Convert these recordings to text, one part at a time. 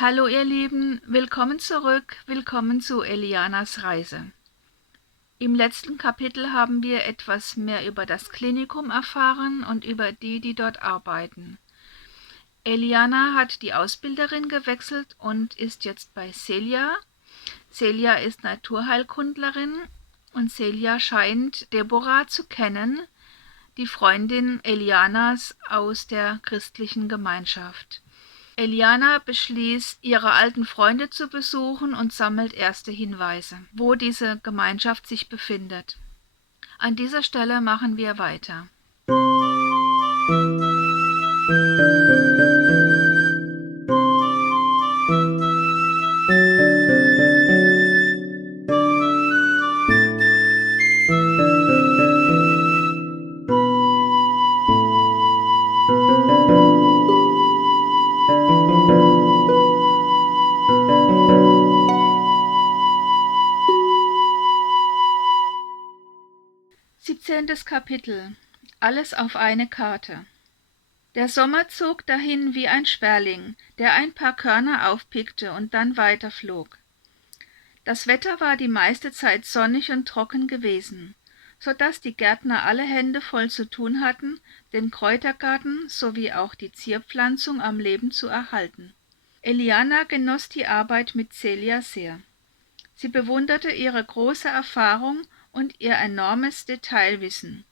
Hallo ihr Lieben, willkommen zurück, willkommen zu Elianas Reise. Im letzten Kapitel haben wir etwas mehr über das Klinikum erfahren und über die, die dort arbeiten. Eliana hat die Ausbilderin gewechselt und ist jetzt bei Celia. Celia ist Naturheilkundlerin und Celia scheint Deborah zu kennen, die Freundin Elianas aus der christlichen Gemeinschaft. Eliana beschließt, ihre alten Freunde zu besuchen und sammelt erste Hinweise, wo diese Gemeinschaft sich befindet. An dieser Stelle machen wir weiter. 17. Kapitel. Alles auf eine Karte. Der Sommer zog dahin wie ein Sperling, der ein paar Körner aufpickte und dann weiterflog. Das Wetter war die meiste Zeit sonnig und trocken gewesen, so daß die Gärtner alle Hände voll zu tun hatten, den Kräutergarten sowie auch die Zierpflanzung am Leben zu erhalten. Eliana genoss die Arbeit mit Celia sehr. Sie bewunderte ihre große Erfahrung und ihr enormes Detailwissen.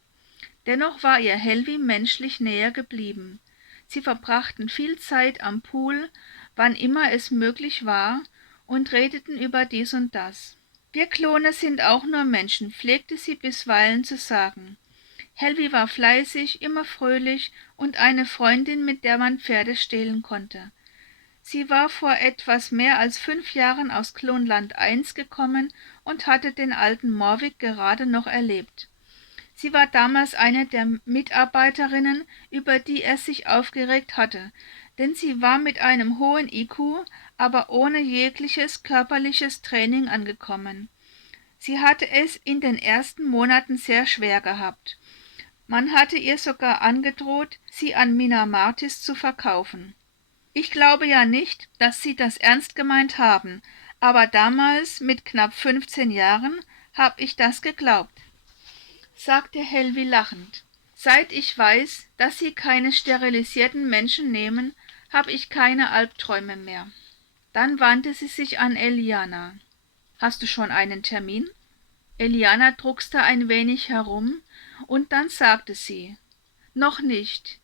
Dennoch war ihr Helvi menschlich näher geblieben. Sie verbrachten viel Zeit am Pool, wann immer es möglich war, und redeten über dies und das. Wir Klone sind auch nur Menschen, pflegte sie bisweilen zu sagen. Helvi war fleißig, immer fröhlich und eine Freundin, mit der man Pferde stehlen konnte. Sie war vor etwas mehr als 5 Jahren aus Klonland 1 gekommen und hatte den alten Morvik gerade noch erlebt. Sie war damals eine der Mitarbeiterinnen, über die er sich aufgeregt hatte, denn sie war mit einem hohen IQ, aber ohne jegliches körperliches Training angekommen. Sie hatte es in den ersten Monaten sehr schwer gehabt. Man hatte ihr sogar angedroht, sie an Mina Martis zu verkaufen. Ich glaube ja nicht, dass Sie das ernst gemeint haben, aber damals, mit knapp 15 Jahren, hab ich das geglaubt, sagte Helvi lachend. Seit ich weiß, dass Sie keine sterilisierten Menschen nehmen, hab ich keine Albträume mehr. Dann wandte sie sich an Eliana. Hast du schon einen Termin? Eliana druckste ein wenig herum, und dann sagte sie, noch nicht.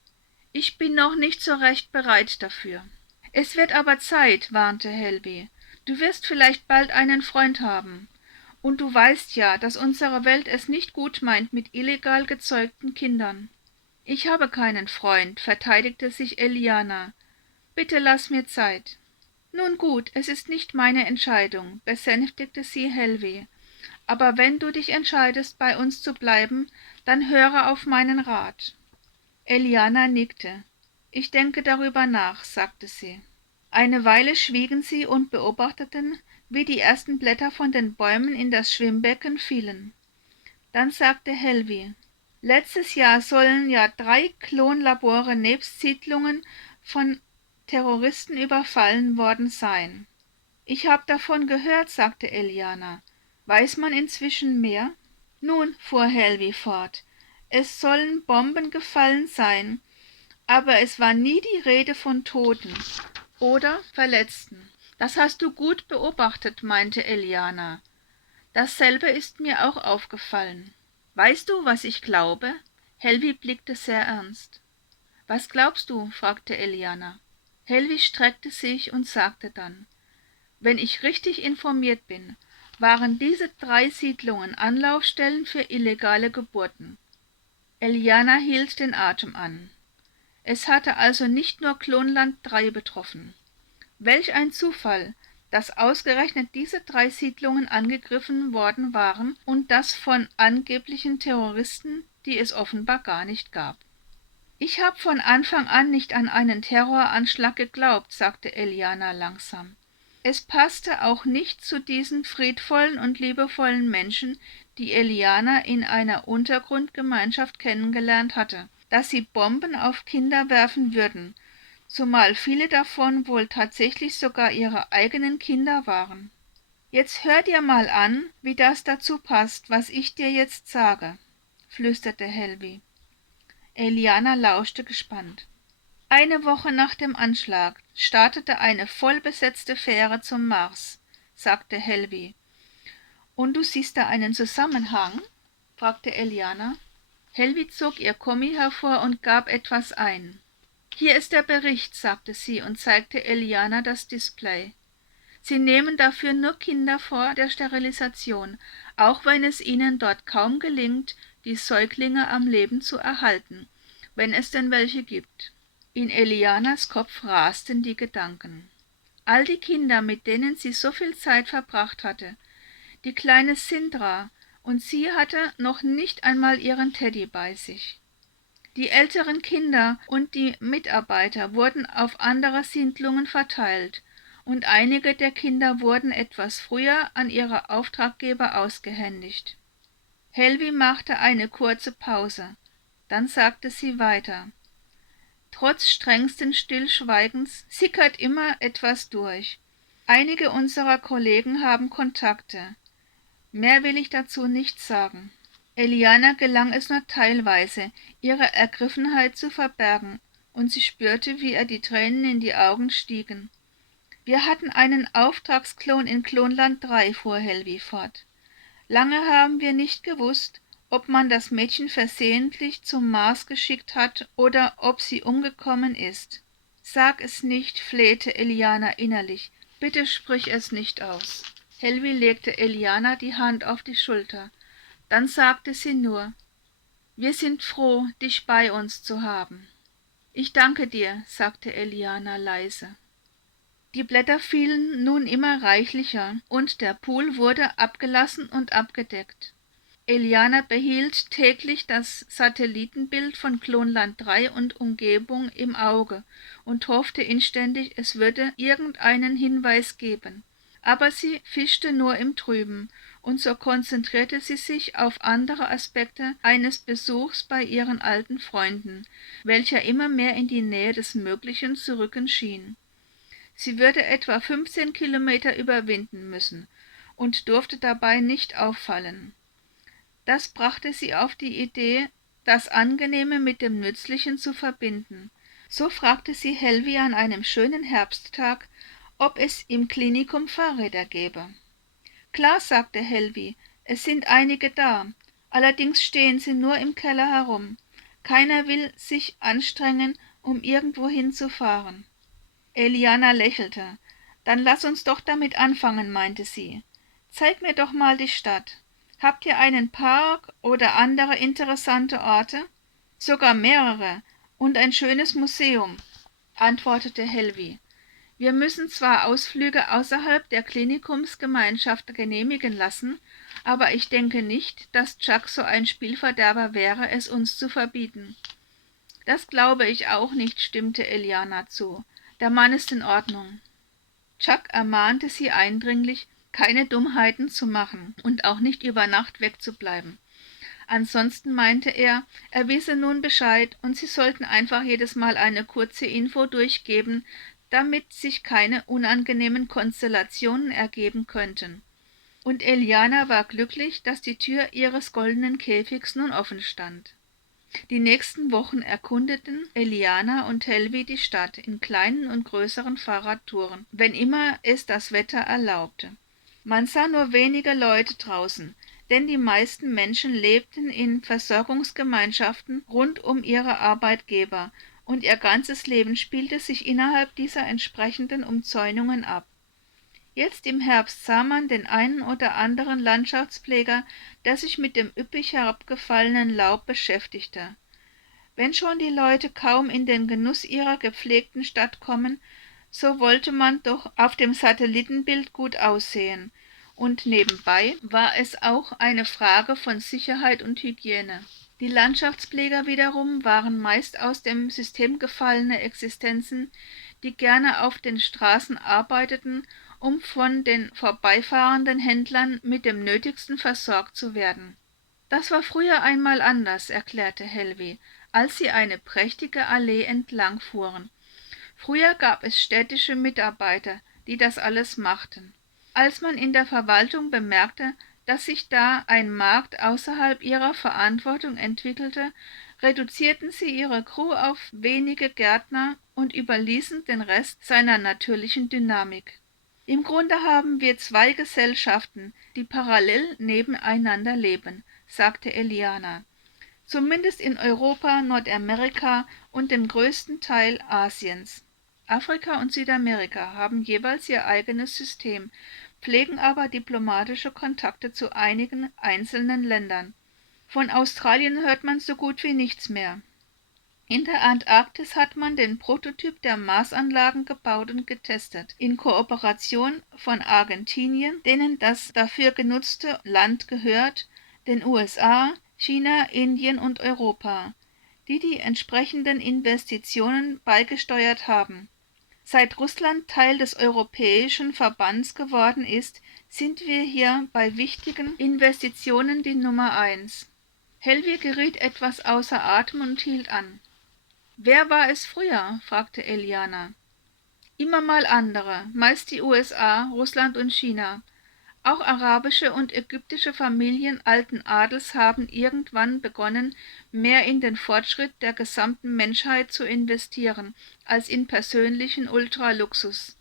Ich bin noch nicht so recht bereit dafür. Es wird aber Zeit, warnte Helvi. Du wirst vielleicht bald einen Freund haben. Und du weißt ja, dass unsere Welt es nicht gut meint mit illegal gezeugten Kindern. Ich habe keinen Freund, verteidigte sich Eliana. Bitte lass mir Zeit. Nun gut, es ist nicht meine Entscheidung, besänftigte sie Helvi. Aber wenn du dich entscheidest, bei uns zu bleiben, dann höre auf meinen Rat. Eliana nickte. Ich denke darüber nach, sagte sie. Eine Weile schwiegen sie und beobachteten, wie die ersten Blätter von den Bäumen in das Schwimmbecken fielen. Dann sagte Helvi, letztes Jahr sollen ja 3 Klonlabore nebst Siedlungen von Terroristen überfallen worden sein. Ich habe davon gehört, sagte Eliana. Weiß man inzwischen mehr? Nun, fuhr Helvi fort, es sollen Bomben gefallen sein, aber es war nie die Rede von Toten oder Verletzten. Das hast du gut beobachtet, meinte Eliana. Dasselbe ist mir auch aufgefallen. Weißt du, was ich glaube? Helvi blickte sehr ernst. Was glaubst du? fragte Eliana. Helvi streckte sich und sagte dann, wenn ich richtig informiert bin, waren diese 3 Siedlungen Anlaufstellen für illegale Geburten. Eliana hielt den Atem an. Es hatte also nicht nur Klonland 3 betroffen. Welch ein Zufall, dass ausgerechnet diese 3 Siedlungen angegriffen worden waren und das von angeblichen Terroristen, die es offenbar gar nicht gab. Ich habe von Anfang an nicht an einen Terroranschlag geglaubt, sagte Eliana langsam. Es passte auch nicht zu diesen friedvollen und liebevollen Menschen, die Eliana in einer Untergrundgemeinschaft kennengelernt hatte, dass sie Bomben auf Kinder werfen würden, zumal viele davon wohl tatsächlich sogar ihre eigenen Kinder waren. »Jetzt hör dir mal an, wie das dazu passt, was ich dir jetzt sage«, flüsterte Helvi. Eliana lauschte gespannt. »Eine Woche nach dem Anschlag startete eine vollbesetzte Fähre zum Mars«, sagte Helvi. »Und du siehst da einen Zusammenhang?« fragte Eliana. Helvi zog ihr Kommi hervor und gab etwas ein. »Hier ist der Bericht«, sagte sie und zeigte Eliana das Display. »Sie nehmen dafür nur Kinder vor der Sterilisation, auch wenn es ihnen dort kaum gelingt, die Säuglinge am Leben zu erhalten, wenn es denn welche gibt.« In Elianas Kopf rasten die Gedanken. All die Kinder, mit denen sie so viel Zeit verbracht hatte, die kleine Sindra, und sie hatte noch nicht einmal ihren Teddy bei sich. Die älteren Kinder und die Mitarbeiter wurden auf andere Siedlungen verteilt, und einige der Kinder wurden etwas früher an ihre Auftraggeber ausgehändigt. Helvi machte eine kurze Pause, dann sagte sie weiter. Trotz strengsten Stillschweigens sickert immer etwas durch. Einige unserer Kollegen haben Kontakte. Mehr will ich dazu nicht sagen. Eliana gelang es nur teilweise, ihre Ergriffenheit zu verbergen, und sie spürte, wie ihr die Tränen in die Augen stiegen. »Wir hatten einen Auftragsklon in Klonland 3, fuhr Helvi fort. Lange haben wir nicht gewusst, ob man das Mädchen versehentlich zum Mars geschickt hat oder ob sie umgekommen ist.« »Sag es nicht«, flehte Eliana innerlich. »Bitte sprich es nicht aus.« Helvi legte Eliana die Hand auf die Schulter. Dann sagte sie nur, »Wir sind froh, dich bei uns zu haben.« »Ich danke dir«, sagte Eliana leise. Die Blätter fielen nun immer reichlicher, und der Pool wurde abgelassen und abgedeckt. Eliana behielt täglich das Satellitenbild von Klonland 3 und Umgebung im Auge und hoffte inständig, es würde irgendeinen Hinweis geben. Aber sie fischte nur im Trüben, und so konzentrierte sie sich auf andere Aspekte eines Besuchs bei ihren alten Freunden, welcher immer mehr in die Nähe des Möglichen zu rücken schien. Sie würde etwa 15 Kilometer überwinden müssen und durfte dabei nicht auffallen. Das brachte sie auf die Idee, das Angenehme mit dem Nützlichen zu verbinden. So fragte sie Helvi an einem schönen Herbsttag, ob es im Klinikum Fahrräder gäbe. »Klar«, sagte Helvi, »es sind einige da, allerdings stehen sie nur im Keller herum. Keiner will sich anstrengen, um irgendwohin zu fahren.« Eliana lächelte. »Dann lass uns doch damit anfangen«, meinte sie. »Zeig mir doch mal die Stadt. Habt ihr einen Park oder andere interessante Orte?« »Sogar mehrere und ein schönes Museum«, antwortete Helvi. »Wir müssen zwar Ausflüge außerhalb der Klinikumsgemeinschaft genehmigen lassen, aber ich denke nicht, dass Chuck so ein Spielverderber wäre, es uns zu verbieten.« »Das glaube ich auch nicht«, stimmte Eliana zu. »Der Mann ist in Ordnung.« Chuck ermahnte sie eindringlich, keine Dummheiten zu machen und auch nicht über Nacht wegzubleiben. Ansonsten meinte er wisse nun Bescheid und sie sollten einfach jedes Mal eine kurze Info durchgeben, damit sich keine unangenehmen Konstellationen ergeben könnten. Und Eliana war glücklich, dass die Tür ihres goldenen Käfigs nun offen stand. Die nächsten Wochen erkundeten Eliana und Helvi die Stadt in kleinen und größeren Fahrradtouren, wenn immer es das Wetter erlaubte. Man sah nur wenige Leute draußen, denn die meisten Menschen lebten in Versorgungsgemeinschaften rund um ihre Arbeitgeber, und ihr ganzes Leben spielte sich innerhalb dieser entsprechenden Umzäunungen ab. Jetzt im Herbst sah man den einen oder anderen Landschaftspfleger, der sich mit dem üppig herabgefallenen Laub beschäftigte. Wenn schon die Leute kaum in den Genuss ihrer gepflegten Stadt kommen, so wollte man doch auf dem Satellitenbild gut aussehen, und nebenbei war es auch eine Frage von Sicherheit und Hygiene. Die Landschaftspfleger wiederum waren meist aus dem System gefallene Existenzen, die gerne auf den Straßen arbeiteten, um von den vorbeifahrenden Händlern mit dem Nötigsten versorgt zu werden. »Das war früher einmal anders«, erklärte Helvi, als sie eine prächtige Allee entlang fuhren. Früher gab es städtische Mitarbeiter, die das alles machten. Als man in der Verwaltung bemerkte, dass sich da ein Markt außerhalb ihrer Verantwortung entwickelte, reduzierten sie ihre Crew auf wenige Gärtner und überließen den Rest seiner natürlichen Dynamik. Im Grunde haben wir zwei Gesellschaften, die parallel nebeneinander leben, sagte Eliana. Zumindest in Europa, Nordamerika und dem größten Teil Asiens. Afrika und Südamerika haben jeweils ihr eigenes System, pflegen aber diplomatische Kontakte zu einigen einzelnen Ländern. Von Australien hört man so gut wie nichts mehr. In der Antarktis hat man den Prototyp der Marsanlagen gebaut und getestet, in Kooperation von Argentinien, denen das dafür genutzte Land gehört, den USA, China, Indien und Europa, die die entsprechenden Investitionen beigesteuert haben. Seit Russland Teil des europäischen Verbands geworden ist, sind wir hier bei wichtigen Investitionen die Nummer 1. Helvi geriet etwas außer Atem und hielt an. »Wer war es früher?« fragte Eliana. »Immer mal andere, meist die USA, Russland und China. Auch arabische und ägyptische Familien alten Adels haben irgendwann begonnen, mehr in den Fortschritt der gesamten Menschheit zu investieren, als in persönlichen Ultraluxus.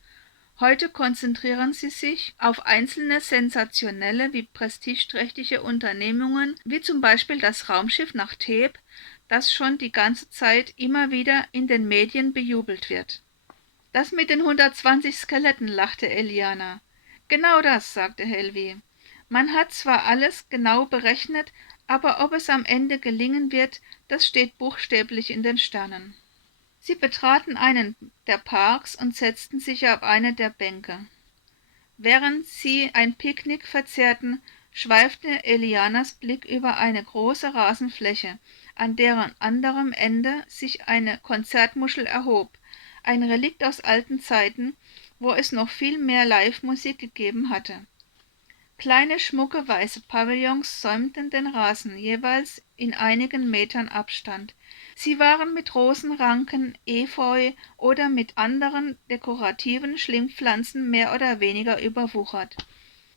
Heute konzentrieren sie sich auf einzelne sensationelle wie prestigeträchtige Unternehmungen, wie zum Beispiel das Raumschiff nach Theb, das schon die ganze Zeit immer wieder in den Medien bejubelt wird.« »Das mit den 120 Skeletten«, lachte Eliana. »Genau das«, sagte Helvi. »Man hat zwar alles genau berechnet, aber ob es am Ende gelingen wird, das steht buchstäblich in den Sternen.« Sie betraten einen der Parks und setzten sich auf eine der Bänke. Während sie ein Picknick verzehrten, schweifte Elianas Blick über eine große Rasenfläche, an deren anderem Ende sich eine Konzertmuschel erhob, ein Relikt aus alten Zeiten, wo es noch viel mehr Live-Musik gegeben hatte. Kleine schmucke weiße Pavillons säumten den Rasen, jeweils in einigen Metern Abstand. Sie waren mit Rosenranken, Efeu oder mit anderen dekorativen Schlingpflanzen mehr oder weniger überwuchert.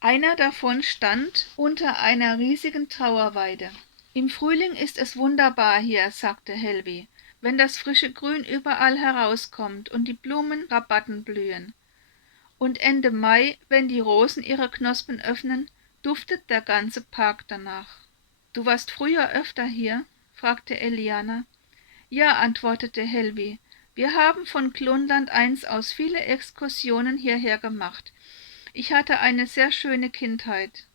Einer davon stand unter einer riesigen Trauerweide. »Im Frühling ist es wunderbar hier«, sagte Helvi, »wenn das frische Grün überall herauskommt und die Blumenrabatten blühen. Und Ende Mai, wenn die Rosen ihre Knospen öffnen, duftet der ganze Park danach.« »Du warst früher öfter hier?« fragte Eliana. »Ja«, antwortete Helvi, »wir haben von Klonland 1 aus viele Exkursionen hierher gemacht. Ich hatte eine sehr schöne Kindheit.«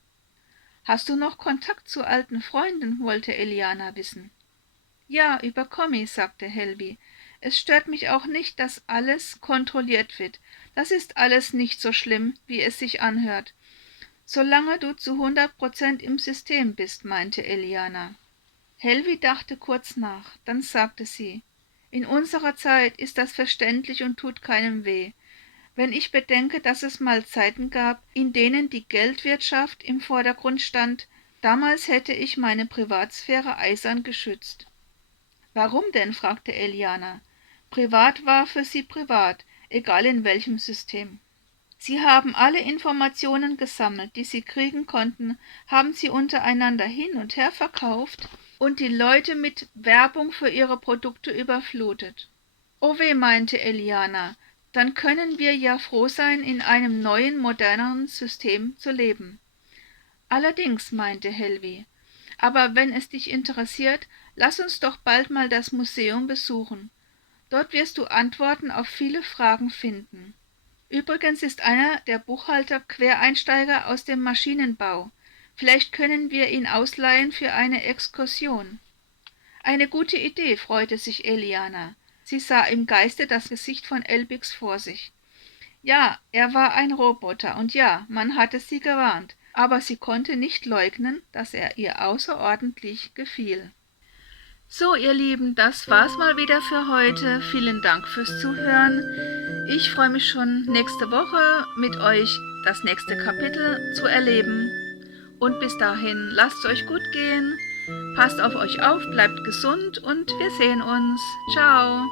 »Hast du noch Kontakt zu alten Freunden?«, wollte Eliana wissen. »Ja, über Kommi«, sagte Helvi. »Es stört mich auch nicht, dass alles kontrolliert wird. Das ist alles nicht so schlimm, wie es sich anhört. Solange du zu 100% im System bist«, meinte Eliana. Helvi dachte kurz nach, dann sagte sie, »In unserer Zeit ist das verständlich und tut keinem weh. Wenn ich bedenke, dass es mal Zeiten gab, in denen die Geldwirtschaft im Vordergrund stand, damals hätte ich meine Privatsphäre eisern geschützt.« »Warum denn?«, fragte Eliana. »Privat war für sie privat, egal in welchem System. Sie haben alle Informationen gesammelt, die sie kriegen konnten, haben sie untereinander hin und her verkauft und die Leute mit Werbung für ihre Produkte überflutet.« »Oh weh«, meinte Eliana, »dann können wir ja froh sein, in einem neuen, moderneren System zu leben.« »Allerdings«, meinte Helvi, »aber wenn es dich interessiert, lass uns doch bald mal das Museum besuchen. Dort wirst du Antworten auf viele Fragen finden. Übrigens ist einer der Buchhalter Quereinsteiger aus dem Maschinenbau. Vielleicht können wir ihn ausleihen für eine Exkursion.« »Eine gute Idee«, freute sich Eliana. Sie sah im Geiste das Gesicht von Elbix vor sich. Ja, er war ein Roboter und ja, man hatte sie gewarnt, aber sie konnte nicht leugnen, dass er ihr außerordentlich gefiel. So, ihr Lieben, das war's mal wieder für heute. Vielen Dank fürs Zuhören. Ich freue mich schon nächste Woche mit euch das nächste Kapitel zu erleben. Und bis dahin, lasst es euch gut gehen, passt auf euch auf, bleibt gesund und wir sehen uns. Ciao!